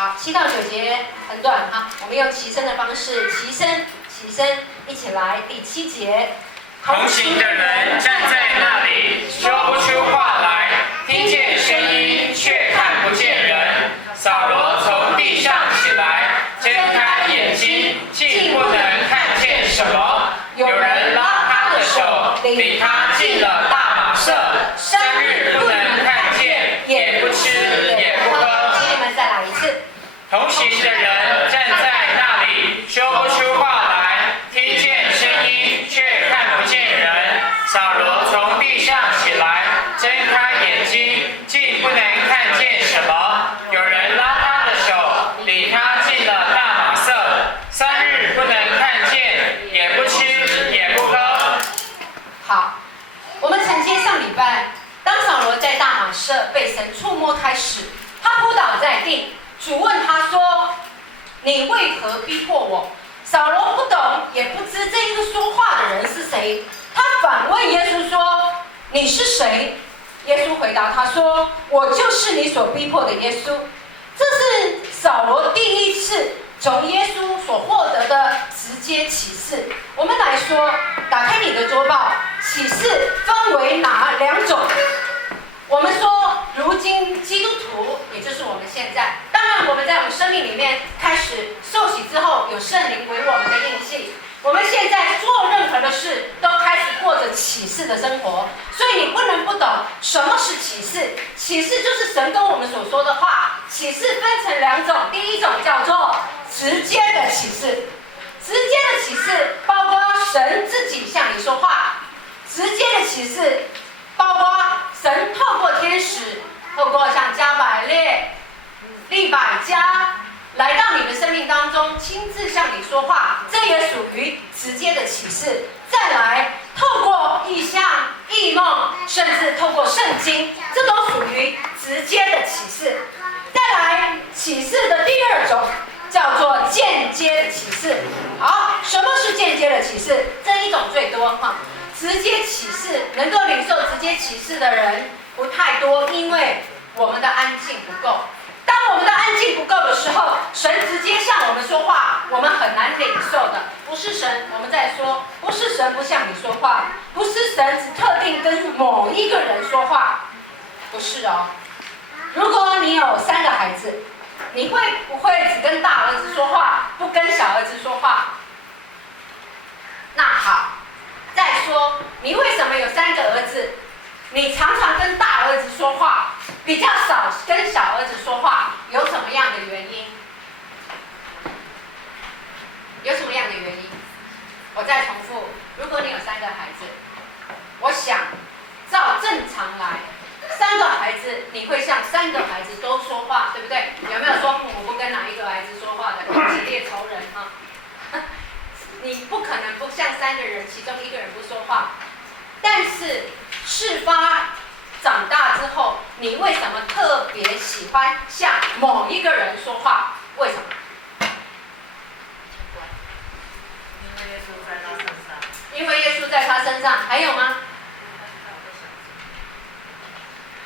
好，7到9节很短哈，我们用齐声的方式，齐声，一起来。第7节，同行的人站在那里，说不出话来，听见声音却看不见人。扫罗从地上起来，睁开眼睛，竟不能看见什么。有人拉他的手，领他进了大马色，3日不能看见，也不吃，也不喝。请你们再来一次。同行的人站在那里，说不出话来，听见声音却看不见人。扫罗从地上起来，睁开眼睛，竟不能看见什么。有人拉他的手，领他进了大马色，3日不能看见，也不吃，也不喝。好，我们承接上礼拜，当扫罗在大马色被神触摸开始，他扑倒在地。主问他说：“你为何逼迫我？”扫罗不懂，也不知这一个说话的人是谁。他反问耶稣说：“你是谁？”耶稣回答他说：“我就是你所逼迫的耶稣。”这是扫罗第一次从耶稣所获得的直接启示。我们来说，打开你的周报，启示分为哪2种？我们说，如今基督徒，也就是我们现在，当然我们在我们生命里面开始受洗之后，有圣灵为我们的印记。我们现在做任何的事，都开始过着启示的生活。所以你不能不懂什么是启示。启示就是神跟我们所说的话。启示分成2种，第一种叫做直接的启示。直接的启示包括神自己向你说话。直接的启示包括神透过天使，透过像加百列、利百加来到你的生命当中，亲自向你说话，这也属于直接的启示。再来，透过异象、异梦，甚至透过圣经，这都属于直接的启示。再来，启示的第2种叫做间接的启示。好，什么是间接的启示？这一种最多哈。直接启示能够领受直接启示的人不太多，因为我们的安静不够。当我们的安静不够的时候，神直接向我们说话，我们很难领受的。不是神，我们在说，不是神不向你说话，不是神只特定跟某一个人说话，不是哦。如果你有3个孩子，你会不会只跟大儿子说话，不跟小儿子说话？那好。再说，你为什么有3个儿子？你常常跟大儿子说话，比较少跟小儿子说话，有什么样的原因？有什么样的原因？我再重复，如果你有3个孩子，我想照正常来，3个孩子你会向3个孩子都说话，对不对？有没有说父母不跟哪一个孩子说话的？激烈仇人哈。你不可能不向3个人，其中1个人不说话。但是事发长大之后，你为什么特别喜欢向某一个人说话？为什么？因为耶稣在他身上。还有吗？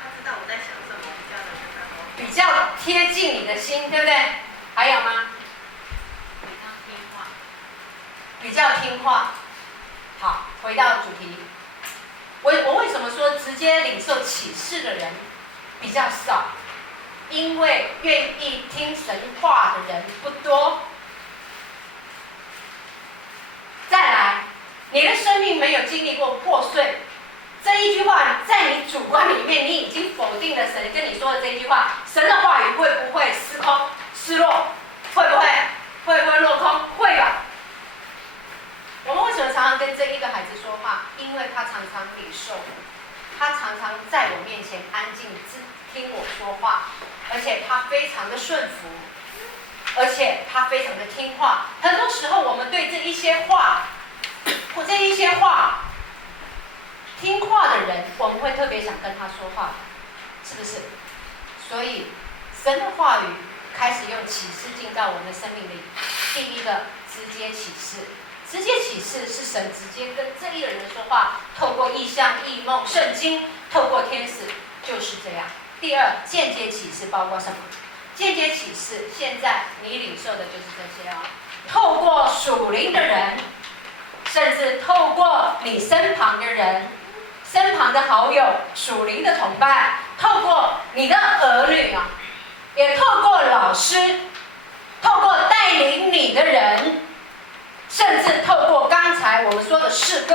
他知道我在想什么，比较贴近你的心，对不对？还有吗？比较听话。好，回到主题。我为什么说直接领受启示的人比较少？因为愿意听神话的人不多。再来，你的生命没有经历过破碎，这一句话在你主观里面，你已经否定了神跟你说的这句话。神的话语会不会失空、失落？会不会？会不会落空？会吧。我们为什么常常跟这一个孩子说话？因为他常常领受，他常常在我面前安静听我说话，而且他非常的顺服，而且他非常的听话。很多时候我们对这一些话听话的人，我们会特别想跟他说话，是不是？所以神的话语开始用启示进到我们的生命里。第一个直接启示。直接启示是神直接跟这一个人说话，透过异象、异梦、圣经，透过天使，就是这样。第2，间接启示包括什么？间接启示，现在你领受的就是这些哦。透过属灵的人，甚至透过你身旁的人、身旁的好友、属灵的同伴，透过你的儿女啊，也透过老师，透过带领你的人，甚至透过刚才我们说的诗歌。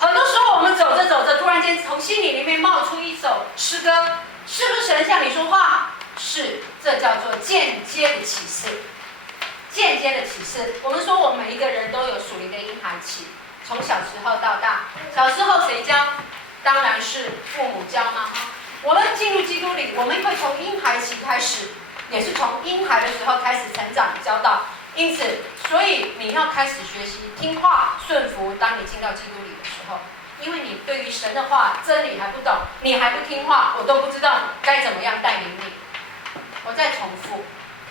很多时候我们走着走着，突然间从心里面冒出一首诗歌，是不是神向你说话？是，这叫做间接的启示。间接的启示，我们说我们每一个人都有属灵的婴孩期，从小时候到大。小时候谁教？当然是父母教嘛。我们进入基督里，我们会从婴孩期开始，也是从婴孩的时候开始成长教导。因此，所以你要开始学习听话顺服。当你进到基督里的时候，因为你对于神的话真理还不懂，你还不听话，我都不知道该怎么样带领你。我再重复，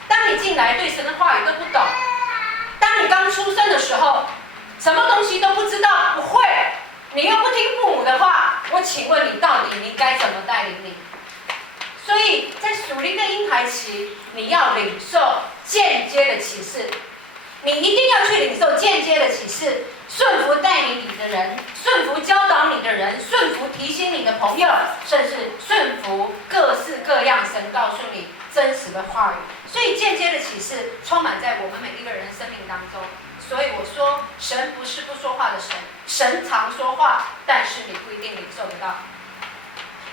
当你进来对神的话语都不懂，当你刚出生的时候，什么东西都不知道不会，你又不听父母的话，我请问你到底你该怎么带领你？所以在属灵的婴孩期，你要领受间接的启示，你一定要去领受间接的启示，顺服带领你的人，顺服教导你的人，顺服提醒你的朋友，甚至顺服各式各样神告诉你真实的话语。所以间接的启示充满在我们每一个人生命当中。所以我说，神不是不说话的神，神常说话，但是你不一定领受得到。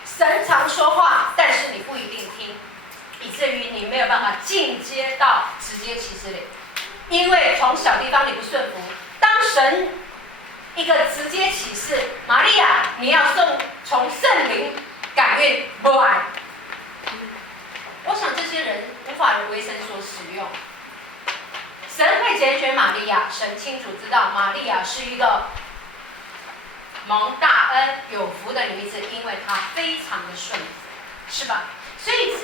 神常说话，但是你不一定听，以至于你没有办法进阶到直接启示里。因为从小地方你不顺服，当神一个直接启示，玛利亚，你要从圣灵感孕不爱。我想这些人无法为神所使用。神会拣选玛利亚，神清楚知道玛利亚是一个蒙大恩有福的女子，因为她非常的顺服，是吧？所以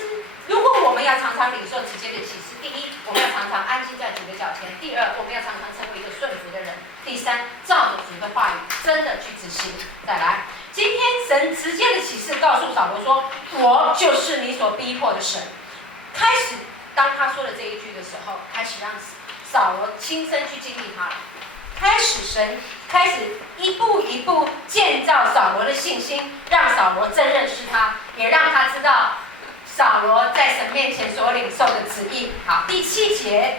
如果我们要常常领受直接的启示，第一，我们要常常安静在主的脚前；第二，我们要常常成为一个顺服的人；第三，照着主的话语真的去执行。再来，今天神直接的启示告诉扫罗说：“我就是你所逼迫的神。”开始，当他说了这一句的时候，开始让扫罗亲身去经历他了。神开始一步一步建造扫罗的信心，让扫罗真认识他，也让他知道扫罗在神面前所领受的旨意。好，第七节，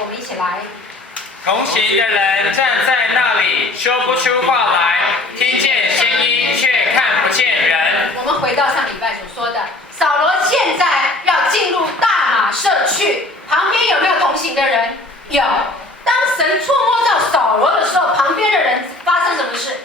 我们一起来。同行的人站在那里，说不出话来，听见声音却看不见人。我们回到上礼拜所说的，扫罗现在要进入大马色去，旁边有没有同行的人？有。当神触摸到扫罗的时候，旁边的人发生什么事？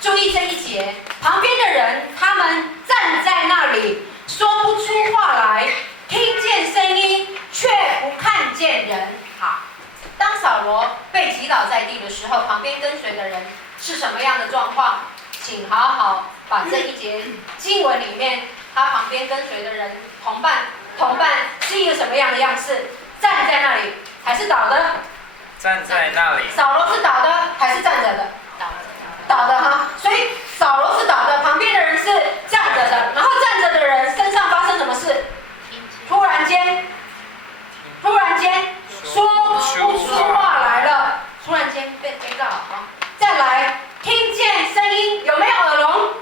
注意这一节，旁边的人他们站在那里，说不出话来，听见声音却不看见人。好，当扫罗被击倒在地的时候，旁边跟随的人是什么样的状况？请好好把这一节经文里面，他旁边跟随的人同伴是一个什么样的样式？站在那里还是倒的？站在那里。扫罗是倒的还是站着的？倒的哈，所以扫罗是倒的，旁边的人是站着的，然后站着的人身上发生什么事？突然间说不出话来了，突然间被到啊！再来，听见声音，有没有耳聋？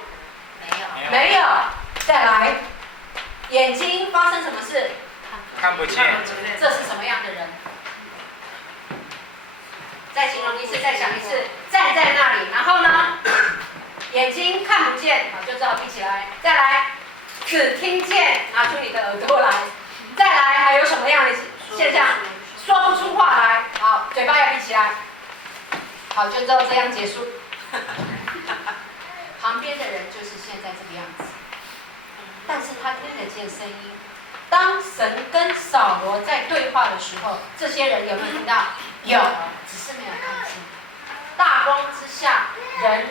没有。再来，眼睛发生什么事？看不见。这是什么样的人？再形容一次，再想一次，站在那里，然后呢，眼睛看不见，好，就只好闭起来。再来，只听见，拿出你的耳朵来。再来，还有什么样的现象？说不出话来，好，嘴巴要闭起来。好，就这样结束。旁边的人就是现在这个样子，但是他听得见声音。当神跟扫罗在对话的时候，这些人有没有听到？有，只是没有看清。大光之下，人，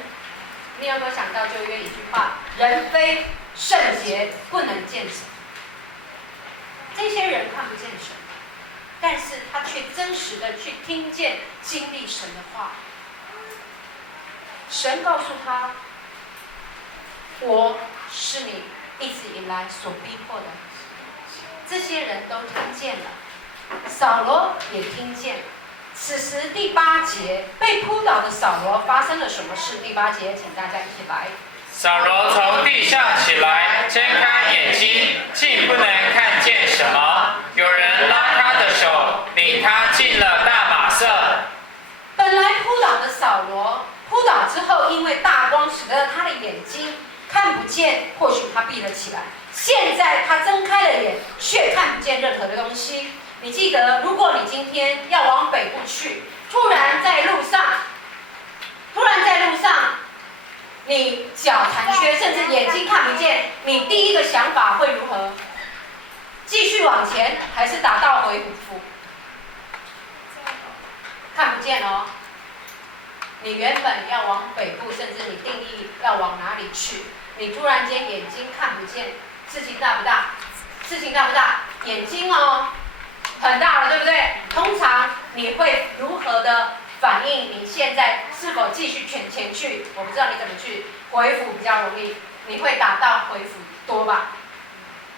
你有没有想到旧约一句话：人非圣洁，不能见神。这些人看不见神，但是他却真实的去听见、经历神的话。神告诉他：我是你一直以来所逼迫的。这些人都听见了，扫罗也听见了。此时第8节，被扑倒的扫罗发生了什么事？第8节，请大家一起来。扫罗从地上起来，睁开眼睛，竟不能看见什么。有人拉他的手，领他进了大马色。本来扑倒的扫罗，扑倒之后，因为大光使得他的眼睛看不见，或许他闭了起来。现在他睁开了眼，却看不见任何的东西。你记得，如果你今天要往北部去，突然在路上，你脚残缺，甚至眼睛看不见，你第一个想法会如何？继续往前，还是打道回府？看不见哦。你原本要往北部，甚至你定义要往哪里去，你突然间眼睛看不见，事情大不大？事情大不大？眼睛哦，很大了，对不对？通常你会如何的反应？你现在是否继续前去？我不知道你怎么去回府比较容易，你会打道回府多吧？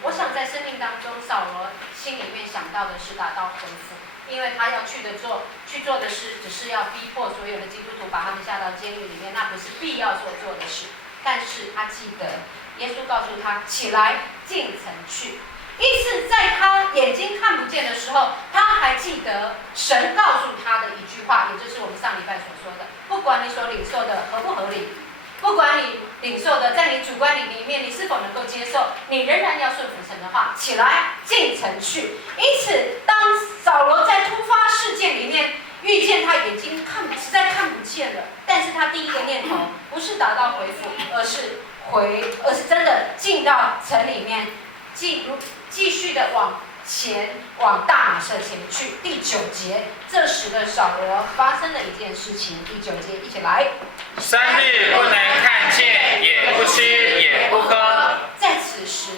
我想在生命当中，扫罗心里面想到的是打道回府，因为他要去做的事，只是要逼迫所有的基督徒把他们下到监狱里面，那不是必要所做的事。但是他记得耶稣告诉他起来进城去，意思在他眼睛看不见的时候，他还记得神告诉他的一句话，也就是我们上礼拜所说的，不管你所领受的合不合理，不管你领受的在你主观里面你是否能够接受，你仍然要顺服神的话，起来进城去。因此当扫罗在突发事件里面遇见他眼睛实在看不见了，但是他第一个念头不是打道回府，而是真的进到城里面，继续的往前往大马色前去。第9节，这时的扫罗发生了一件事情。第9节，一起来。3日不能看见，也不吃，也不喝。在此时，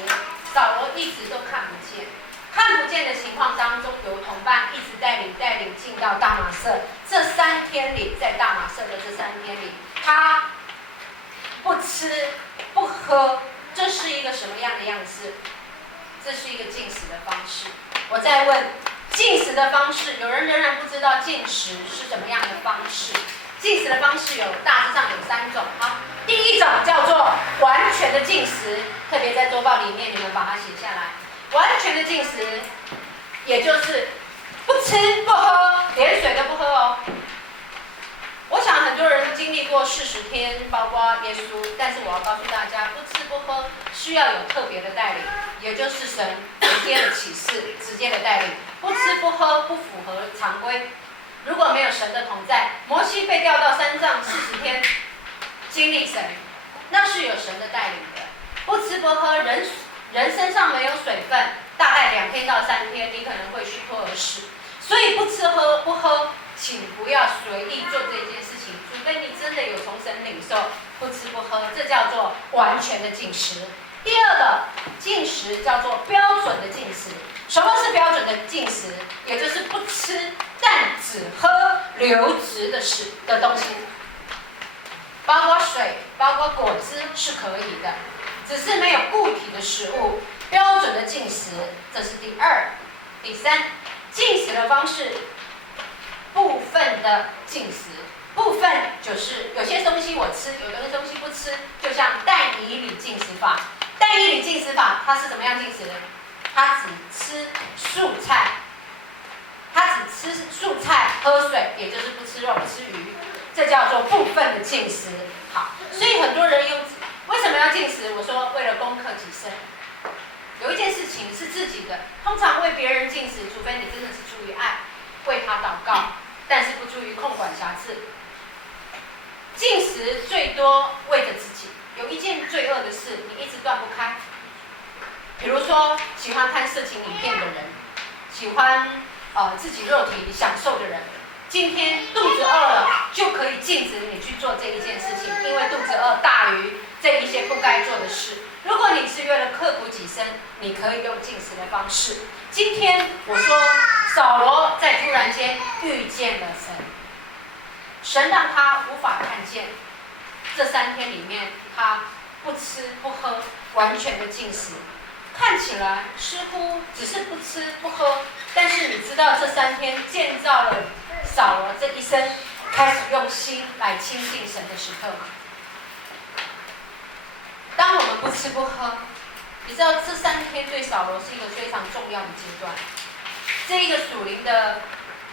扫罗一直都看不见。看不见的情况当中，有同伴一直带领进到大马色。这3天里，在大马色的这3天里，他不吃不喝，这是一个什么样的样子？这是一个禁食的方式。我再问，禁食的方式，有人仍然不知道禁食是什么样的方式。禁食的方式大致上有3种啊。第一种叫做完全的禁食，特别在周报里面你们把它写下来。完全的禁食，也就是不吃不喝，连水都不喝哦。我想很多人经历过40天，包括耶稣，但是我要告诉大家，不吃不喝需要有特别的带领，也就是神直接的启示，直接的带领。不吃不喝不符合常规，如果没有神的同在，摩西被调到山上40天，经历神，那是有神的带领的。不吃不喝，人身上没有水分，大概2天到3天，你可能会虚脱而死。所以不吃不喝，请不要随意做这件事情，除非你真的有从神领受。不吃不喝，这叫做完全的禁食。第二个禁食叫做标准的禁食。什么是标准的禁食？也就是不吃，但只喝流质的东西，包括水，包括果汁是可以的，只是没有固体的食物。标准的禁食，这是第2。第3，禁食的方式，部分的禁食。部分就是有些东西我吃，有的东西不吃，就像但以理禁食法。但以理禁食法，它是怎么样禁食的？它只吃素菜，喝水，也就是不吃肉不吃鱼，这叫做部分的禁食。好，所以很多人为什么要禁食？我说为了攻克己身。有一件事情是自己的，通常为别人禁食，除非你真的是出于爱，为他祷告，但是不出于控管辖制。禁食最多为着自己。有一件罪恶的事，你一直断不开。比如说，喜欢看色情影片的人，喜欢自己肉体享受的人，今天肚子饿了，就可以禁止你去做这一件事情，因为肚子饿大于这一些不该做的事。如果你是为了刻苦己身，你可以用禁食的方式。今天我说，扫罗在突然间遇见了神，神让他无法看见。这3天里面，他不吃不喝，完全的禁食，看起来似乎只是不吃不喝，但是你知道这3天建造了扫罗这一生开始用心来亲近神的时刻吗？当我们不吃不喝，你知道这3天对扫罗是一个非常重要的阶段。这一个属灵的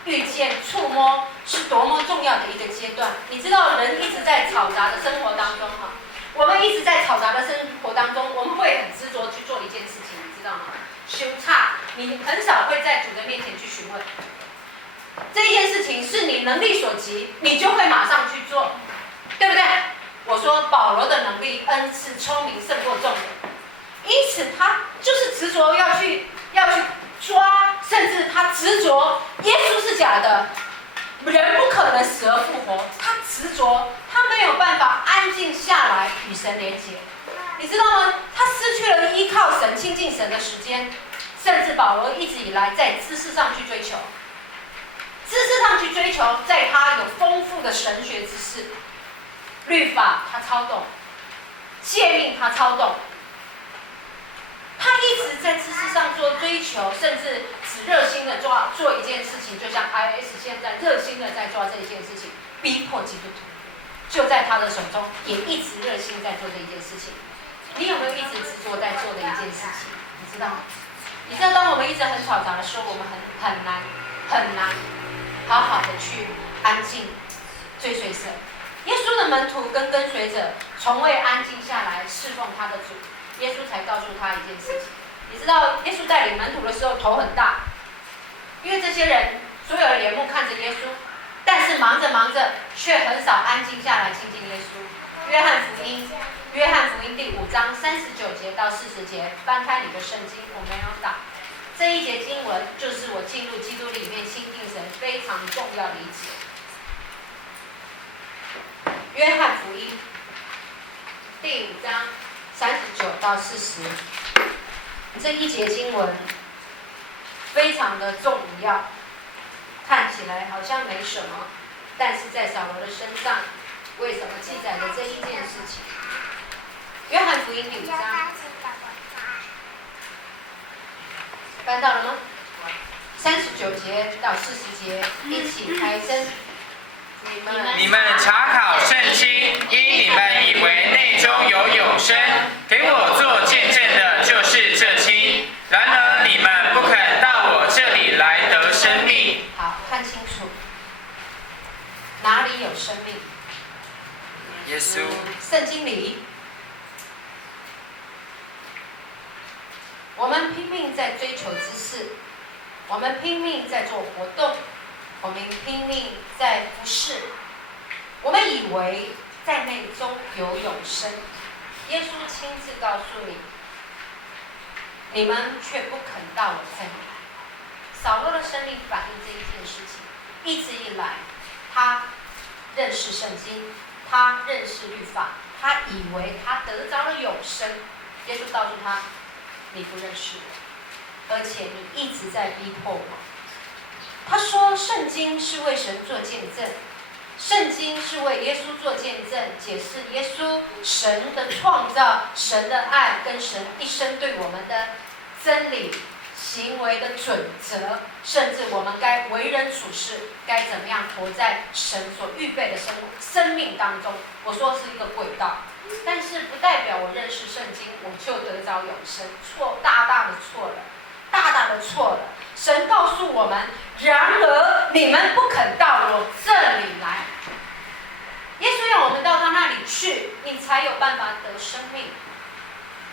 遇见、触摸是多么重要的一个阶段。你知道，人一直在嘈杂的生活当中哈，我们一直在嘈杂的生活当中，我们会很执着去做一件事情，你知道吗？修差，你很少会在主的面前去询问。这件事情是你能力所及，你就会马上去做，对不对？我说保罗的能力、恩赐、聪明胜过众人，因此他就是执着要去抓，甚至他执着耶稣是假的，人不可能死而复活，他执着，他没有办法安静下来与神连结，你知道吗？他失去了依靠神、亲近神的时间，甚至保罗一直以来在知识上去追求，在他有丰富的神学知识。律法他操懂，诫命他操懂，他一直在知识上做追求，甚至只热心的做一件事情，就像 IS 现在热心的在做这一件事情，逼迫基督徒，就在他的手中，也一直热心在做这一件事情。你有没有一直执着在做的一件事情？你知道吗？你知道，当我们一直很嘈杂的时候，我们很难好好的去安静追随神。耶稣的门徒跟随者从未安静下来侍奉他的主，耶稣才告诉他一件事情。你知道，耶稣带领门徒的时候头很大，因为这些人所有的眼目看着耶稣，但是忙着却很少安静下来亲近耶稣。约翰福音第5章39节到40节，翻开你的圣经，我没有打。这一节经文就是我进入基督里面亲近神非常重要的一节。约翰福音第5章39到40，这一节经文非常的重要，看起来好像没什么，但是在扫罗的身上，为什么记载了这一件事情？约翰福音第5章，翻到了吗？39节到40节，一起开声。你们查考圣经，因你们以为内中有永生，给我做见证的就是这经。然而你们不肯到我这里来得生命。好，看清楚，哪里有生命？耶稣。圣经里，我们拼命在追求知识，我们拼命在做活动，我们拼命在服侍，我们以为在内中有永生。耶稣亲自告诉你，你们却不肯到我这里来。扫罗的生命反映这一件事情。一直以来，他认识圣经，他认识律法，他以为他得着了永生。耶稣告诉他，你不认识我，而且你一直在逼迫我。他说，圣经是为神做见证，圣经是为耶稣做见证，解释耶稣神的创造、神的爱跟神一生对我们的真理、行为的准则，甚至我们该为人处事，该怎么样活在神所预备的生命当中。我说是一个轨道，但是不代表我认识圣经我就得着永生，错，大大的错了，大大的错了。神告诉我们，然而你们不肯到我这里来。耶稣要我们到他那里去，你才有办法得生命。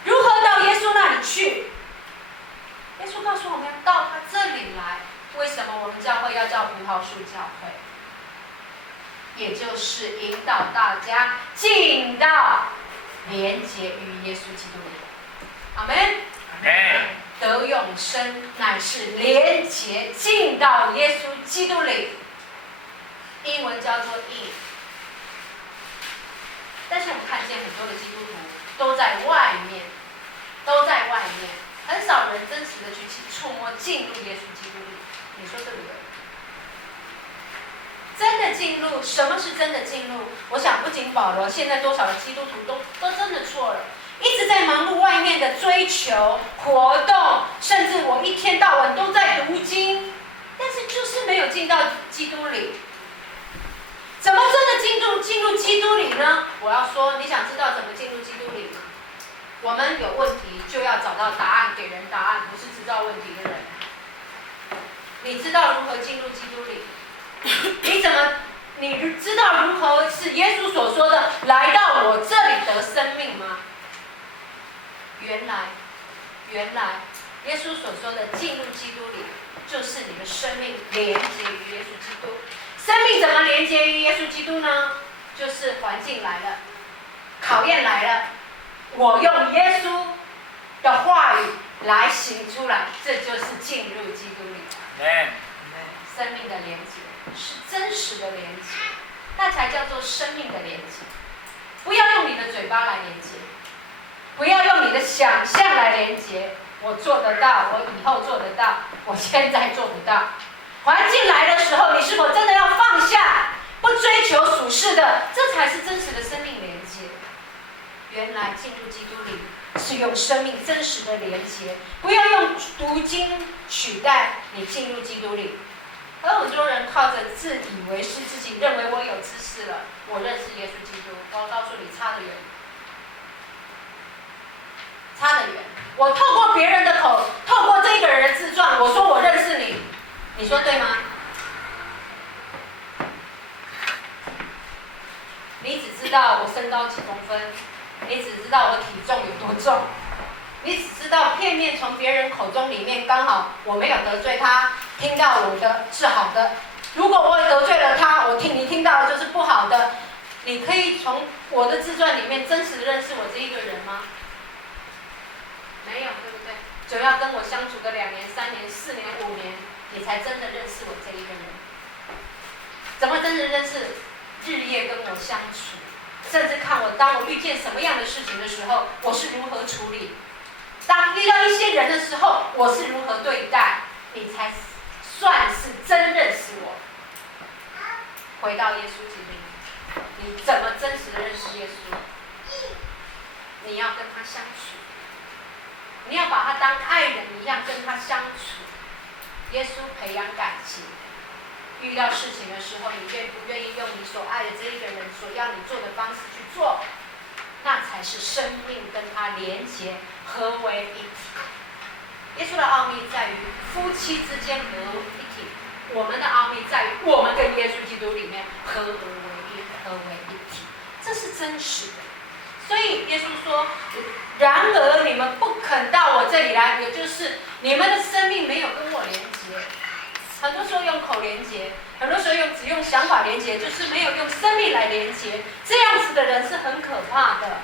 如何到耶稣那里去？耶稣告诉我们要到他这里来。为什么我们教会要叫葡萄树教会？也就是引导大家进到连结于耶稣基督里。阿们。阿们。得永生乃是连结进到耶稣基督里，英文叫做 in。但是我们看见很多的基督徒都在外面，很少人真实的去触摸进入耶稣基督里。你说对不对？真的进入，什么是真的进入？我想不仅保罗，现在多少的基督徒都真的错了。一直在忙碌外面的追求活动，甚至我一天到晚都在读经，但是就是没有进到基督里。怎么真的进入基督里呢？我要说，你想知道怎么进入基督里吗？我们有问题就要找到答案，给人答案，不是制造问题的人。你知道如何进入基督里？你知道如何是耶稣所说的来到我这里得生命吗？原来，耶稣所说的进入基督里，就是你的生命连接于耶稣基督。生命怎么连接于耶稣基督呢？就是环境来了，考验来了，我用耶稣的话语来行出来，这就是进入基督里。生命的连接是真实的连接，那才叫做生命的连接。不要用你的嘴巴来连接，不要用你的想象来连接。我做得到，我以后做得到，我现在做不到。环境来的时候，你是否真的要放下，不追求属世的，这才是真实的生命连接。原来进入基督里是用生命真实的连接，不要用读经取代你进入基督里。而很多人靠着自以为是，自己认为我有知识了，我认识耶稣基督。我告诉你，差得远，差得远。我透过别人的口，透过这个人的自传，我说我认识你，你说对吗？你只知道我身高几公分，你只知道我体重有多重，你只知道片面从别人口中里面刚好我没有得罪他，听到我的是好的。如果我得罪了他，你听到的就是不好的。你可以从我的自传里面真实认识我这一个人吗？没有，对不对？总要跟我相处个2年、3年、4年、5年，你才真的认识我这一个人。怎么真的认识？日夜跟我相处，甚至看当我遇见什么样的事情的时候，我是如何处理。当遇到一些人的时候，我是如何对待，你才算是真认识我。回到耶稣基督，你怎么真实的认识耶稣？你要跟他相处，你要把他当爱人一样跟他相处。耶稣培养感情，遇到事情的时候，你愿不愿意用你所爱的这一个人所要你做的方式去做？那才是生命跟他连结合为一体。耶稣的奥秘在于夫妻之间合为一体，我们的奥秘在于我们跟耶稣基督里面合为一体，这是真实的。所以耶稣说，然而你们不肯到我这里来，也就是你们的生命没有跟我连接。很多时候用口连接，很多时候只用想法连接，就是没有用生命来连接。这样子的人是很可怕的，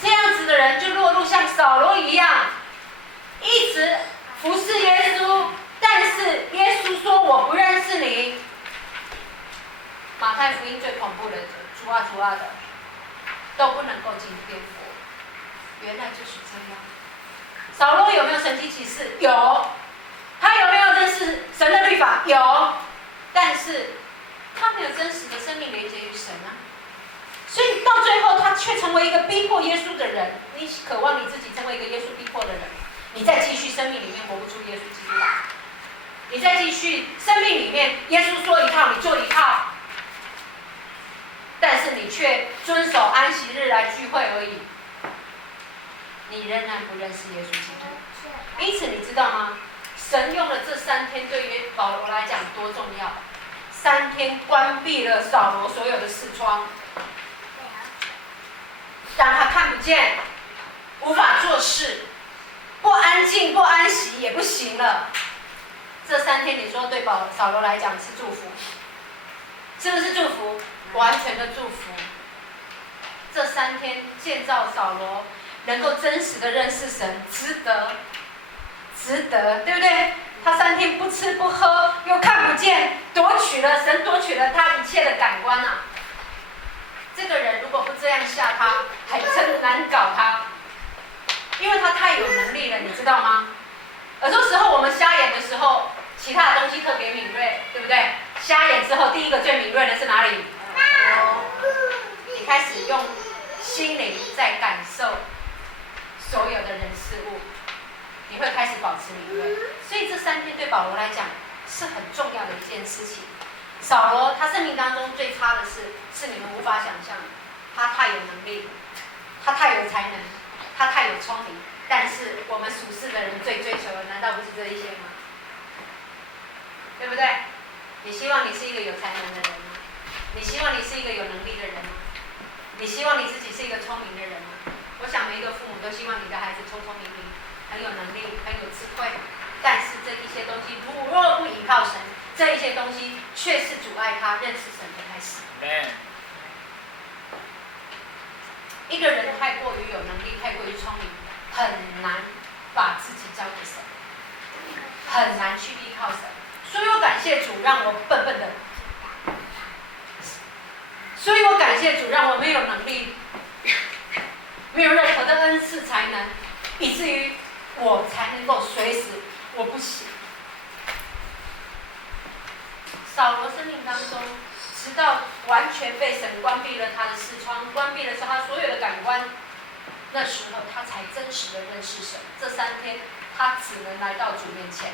这样子的人就落入像扫罗一样，一直服侍耶稣，但是耶稣说我不认识你。马太福音最恐怖的，主啊的，都不能够进天国。原来就是这样。扫罗有没有神迹奇事？有。他有没有认识神的律法？有。但是他没有真实的生命连接于神啊。所以到最后，他却成为一个逼迫耶稣的人。你渴望你自己成为一个耶稣逼迫的人，你再继续生命里面活不出耶稣基督来。你再继续生命里面，耶稣说一套，你做一套，但是你却遵守安息日来聚会而已。你仍然不认识耶稣基督。因此，你知道吗？神用了这3天对于保罗来讲多重要？3天关闭了扫罗所有的视窗，让他看不见，无法做事，不安静不安息也不行了。这3天你说对扫罗来讲是祝福，是不是祝福？完全的祝福。这3天建造扫罗能够真实的认识神，值得，对不对？他3天不吃不喝，又看不见，神夺取了他一切的感官啊！这个人如果不这样吓他，还真难搞他，因为他太有能力了，你知道吗？很多时候我们瞎眼的时候，其他的东西特别敏锐，对不对？瞎眼之后，第一个最敏锐的是哪里？你开始用心灵在感受所有的人事物，你会开始保持敏锐。所以这3天对保罗来讲是很重要的一件事情。扫罗他生命当中最差的事，是你们无法想象的。他太有能力，他太有才能，他太有聪明。但是我们属世的人最追求的，难道不是这一些吗？对不对？你希望你是一个有才能的人吗？你希望你是一个有能力的人吗？你希望你自己是一个聪明的人吗？我想每一个父母都希望你的孩子聪聪明明，很有能力，很有智慧。但是这一些东西，如若不依靠神，这一些东西却是阻碍他认识神的开始。一个人太过于有能力，太过于聪明，很难把自己交给神，很难去依靠神。所以我感谢主，让我笨笨的。所以我感谢主，让我没有能力，没有任何的恩赐才能，以至于我才能够随时我不行。扫罗生命当中，直到完全被神关闭了他的视窗，关闭了他所有的感官，那时候他才真实的认识神。这3天，他只能来到主面前。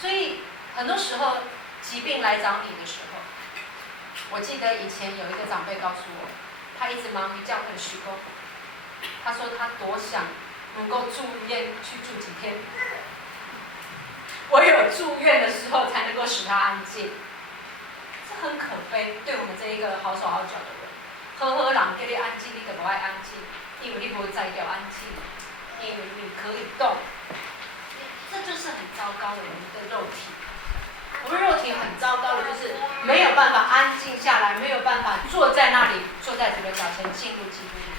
所以很多时候，疾病来找你的时候，我记得以前有一个长辈告诉我，他一直忙于教会的事工，他说他多想能够住院去住几天，唯有住院的时候才能够使他安静。这很可悲，对我们这一个好手好脚的人，好好人叫你安静，你就不爱安静，因为你无才调安静，因为你可以动。这就是很糟糕的我们的肉体。我们肉体很糟糕的，就是没有办法安静下来，没有办法坐在那里，坐在主的脚前进入基督里。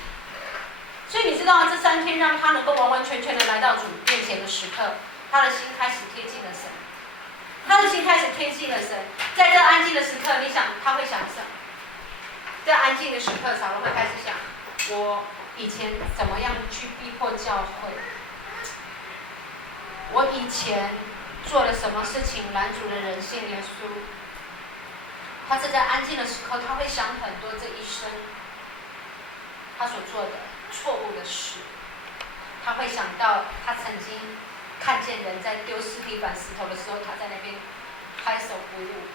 所以你知道，这3天让他能够完完全全的来到主面前的时刻，他的心开始贴近了神，他的心开始贴近了神。在这安静的时刻，你想他会想什么？在安静的时刻，扫罗会开始想：我以前怎么样去逼迫教会？我以前做了什么事情拦阻了人信耶稣？他是在安静的时候，他会想很多这一生他所做的错误的事。他会想到他曾经看见人在丢石头的时候，他在那边拍手鼓舞。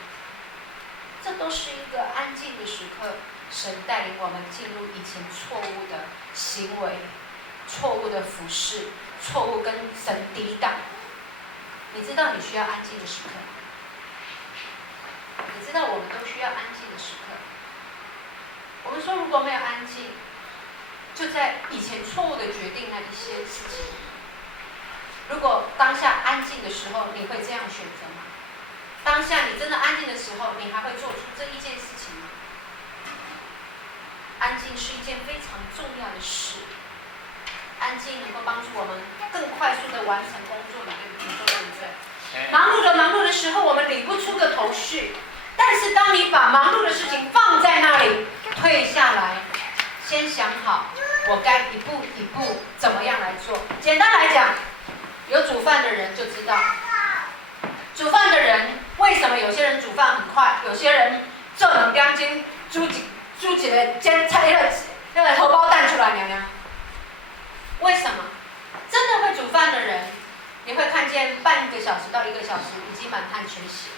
这都是一个安静的时刻，神带领我们进入以前错误的行为、错误的服事、错误跟神抵挡。你知道你需要安静的时刻吗？你知道我们都需要安静的时刻。我们说如果没有安静，就在以前错误的决定那一些事情。如果当下安静的时候，你会这样选择吗？当下你真的安静的时候，你还会做出这一件事情吗？安静是一件非常重要的事。安静能够帮助我们更快速的完成工作，你说对不对？忙碌的时候，我们理不出个头绪。但是当你把忙碌的事情放在那里，退下来，先想好我该一步一步怎么样来做。简单来讲，有煮饭的人就知道，煮饭的人为什么有些人煮饭很快，有些人做2点钟煮一个煎菜那个荷包蛋出来，娘娘。为什么？真的会煮饭的人，你会看见半个小时到1个小时已经满汉全席。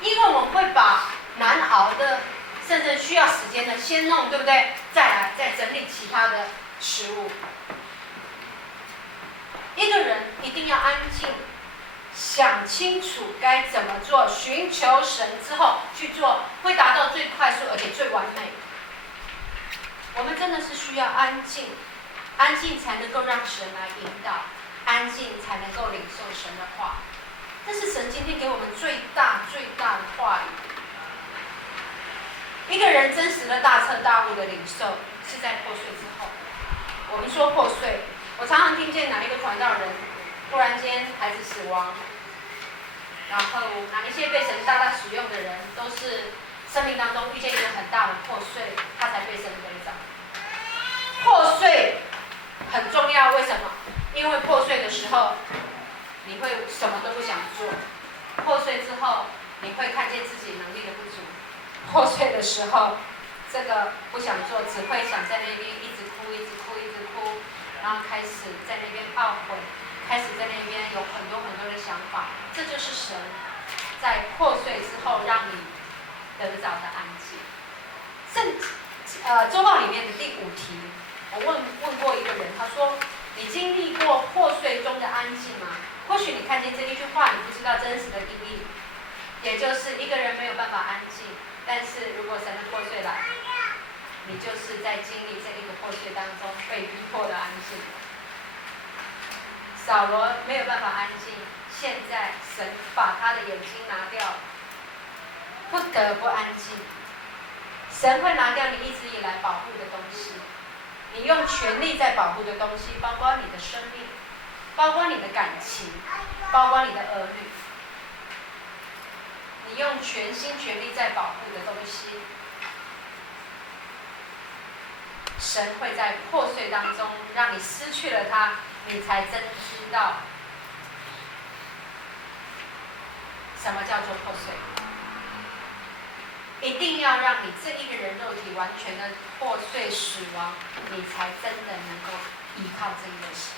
因为我们会把难熬的，甚至需要时间的先弄，对不对？再整理其他的食物。一个人一定要安静，想清楚该怎么做，寻求神之后去做，会达到最快速而且最完美。我们真的是需要安静。安静才能够让神来引导，安静才能够领受神的话。这是神今天给我们最大的话语。一个人真实的大彻大悟的领受，是在破碎之后。我们说破碎，我常常听见哪一个传道人突然间孩子死亡，然后哪一些被神大大使用的人，都是生命当中遇见一个很大的破碎，他才被神得着。破碎很重要，为什么？因为破碎的时候，你会什么都不想做。破碎之后，你会看见自己能力的不足。破碎的时候，这个不想做，只会想在那边一直哭，一直哭，一直哭，然后开始在那边懊悔，开始在那边有很多很多的想法。这就是神在破碎之后让你得着的安静。周报里面的第5题，我问过一个人，他说：“你经历过破碎中的安静吗？”或许你看见这一句话，你不知道真实的意义，也就是一个人没有办法安静。但是如果神的破碎来，你就是在经历这一个破碎当中被逼迫的安静。扫罗没有办法安静，现在神把他的眼睛拿掉，不得不安静。神会拿掉你一直以来保护的东西，你用全力在保护的东西，包括你的生命，包括你的感情，包括你的儿女，你用全心全力在保护的东西，神会在破碎当中让你失去了它，你才真知道什么叫做破碎。一定要让你这一个人肉体完全的破碎死亡，你才真的能够依靠这一个神。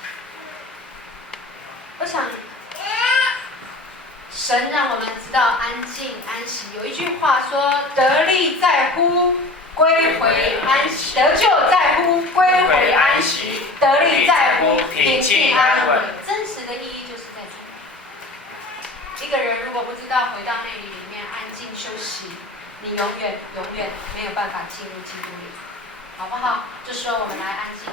我想，神让我们知道安静安息。有一句话说：“得力在乎归回安息，得救在乎归回安息，得力在乎平静安稳。”真实的意义就是在这里。一个人如果不知道回到内里面安静休息，你永远没有办法进入基督里，好不好？这时候我们来安静。